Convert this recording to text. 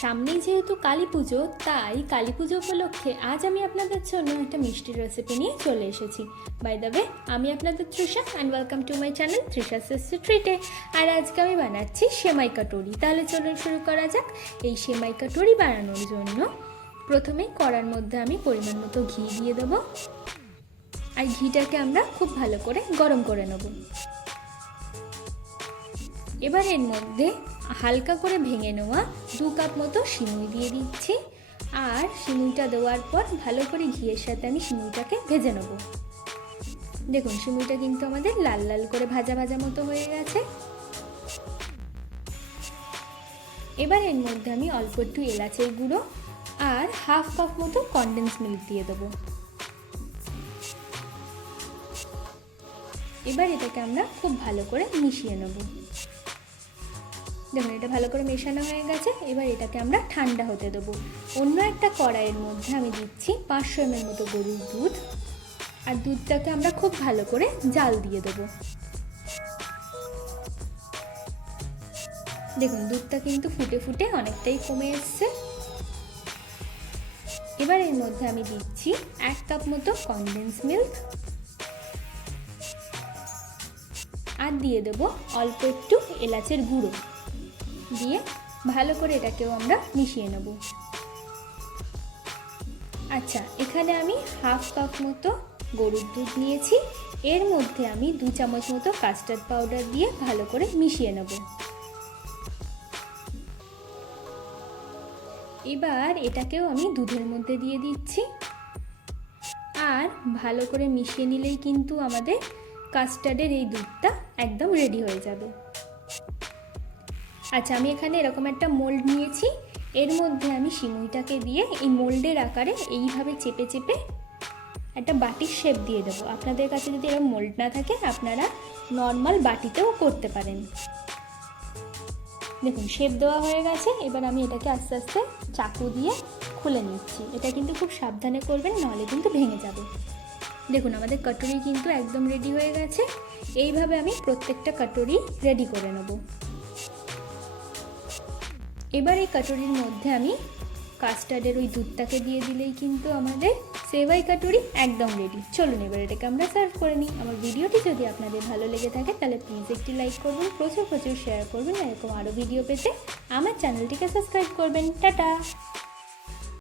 সামনেই যেহেতু কালী পুজো, তাই কালী পুজো উপলক্ষে আজ আমি আপনাদের জন্য একটা মিষ্টির রেসিপি নিয়ে চলে এসেছি। বাই দ্য ওয়ে, আমি আপনাদের Trisha and welcome to my channel Trisha ট্রিটে। আর আজকে আমি বানাচ্ছি সেমাই কাটোরি। তাহলে চলুন শুরু করা যাক। এই সেমাই কাটোরি বানানোর জন্য প্রথমেই কড়ার মধ্যে আমি পরিমাণ মতো ঘি দিয়ে দেবো। আর ঘিটাকে আমরা খুব ভালো করে গরম করে নেব। এবার এর মধ্যে হালকা করে ভেঙে নেওয়া 2 কাপ মতো সিমুই দিয়ে দিচ্ছি। আর সিমুইটা দেওয়ার পর ভালো করে ঘিয়ের সাথে আমি সিমুইটাকে ভেজে নেব। দেখুন সিমুইটা কিন্তু আমাদের লাল লাল করে ভাজা ভাজা মতো হয়ে গেছে। এবার এর মধ্যে আমি অল্প একটু এলাচের গুঁড়ো আর হাফ কাপ মতো কনডেন্স মিল্ক দিয়ে দেবো। এবার এটাকে আমরা খুব ভালো করে মিশিয়ে নেব। দেখুন এটা ভালো করে মেশানো হয়ে গেছে। এবার এটাকে আমরা ঠান্ডা হতে দেবো। অন্য একটা কড়াইয়ের মধ্যে আমি দিচ্ছি 500 ml মতো গরুর দুধ। আর দুধটাকে আমরা খুব ভালো করে জাল দিয়ে দেবো। দেখুন দুধটা কিন্তু ফুটে ফুটে অনেকটাই কমে এসছে। এবার এর মধ্যে আমি দিচ্ছি 1 কাপ মতো কনডেন্স মিল্ক। আর দিয়ে দেবো অল্প একটু এলাচের গুঁড়ো দিয়ে ভালো করে এটাকেও আমরা মিশিয়ে নেব। আচ্ছা, এখানে আমি হাফ কাপ মতো গরুর দুধ নিয়েছি। এর মধ্যে আমি 2 চামচ মতো কাস্টার্ড পাউডার দিয়ে ভালো করে মিশিয়ে নেব। এবার এটাকেও আমি দুধের মধ্যে দিয়ে দিচ্ছি। আর ভালো করে মিশিয়ে নিলেই কিন্তু আমাদের কাস্টার্ডের এই দুধটা একদম রেডি হয়ে যাবে। আচ্ছা, আমি এখানে এরকম একটা মোল্ড নিয়েছি। এর মধ্যে আমি সিমুইটাকে দিয়ে এই মোল্ডের আকারে এইভাবে চেপে চেপে একটা বাটির শেপ দিয়ে দেবো। আপনাদের কাছে যদি এরকম মোল্ড না থাকে আপনারা নর্মাল বাটিতেও করতে পারেন। দেখুন শেপ দেওয়া হয়ে গেছে। এবার আমি এটাকে আস্তে আস্তে চাকু দিয়ে খুলে নিচ্ছি। এটা কিন্তু খুব সাবধানে করবেন, নাহলে কিন্তু ভেঙে যাবে। দেখুন আমাদের কাটোরি কিন্তু একদম রেডি হয়ে গেছে। এইভাবে আমি প্রত্যেকটা কাটোরি রেডি করে নেব। এবার এই কাটোরির মধ্যে আমি কাস্টার্ডের ওই দুধটাকে দিয়ে দিলেই কিন্তু আমাদের সেভাই কাটোরি একদম রেডি। চলুন এবার এটাকে আমরা সার্ভ করে নিই। আমার ভিডিওটি যদি আপনাদের ভালো লেগে থাকে তাহলে প্লিজ একটি লাইক করবেন, প্রচুর শেয়ার করবেন। এরকম আরও ভিডিও পেতে আমার চ্যানেলটিকে সাবস্ক্রাইব করবেন। টাটা।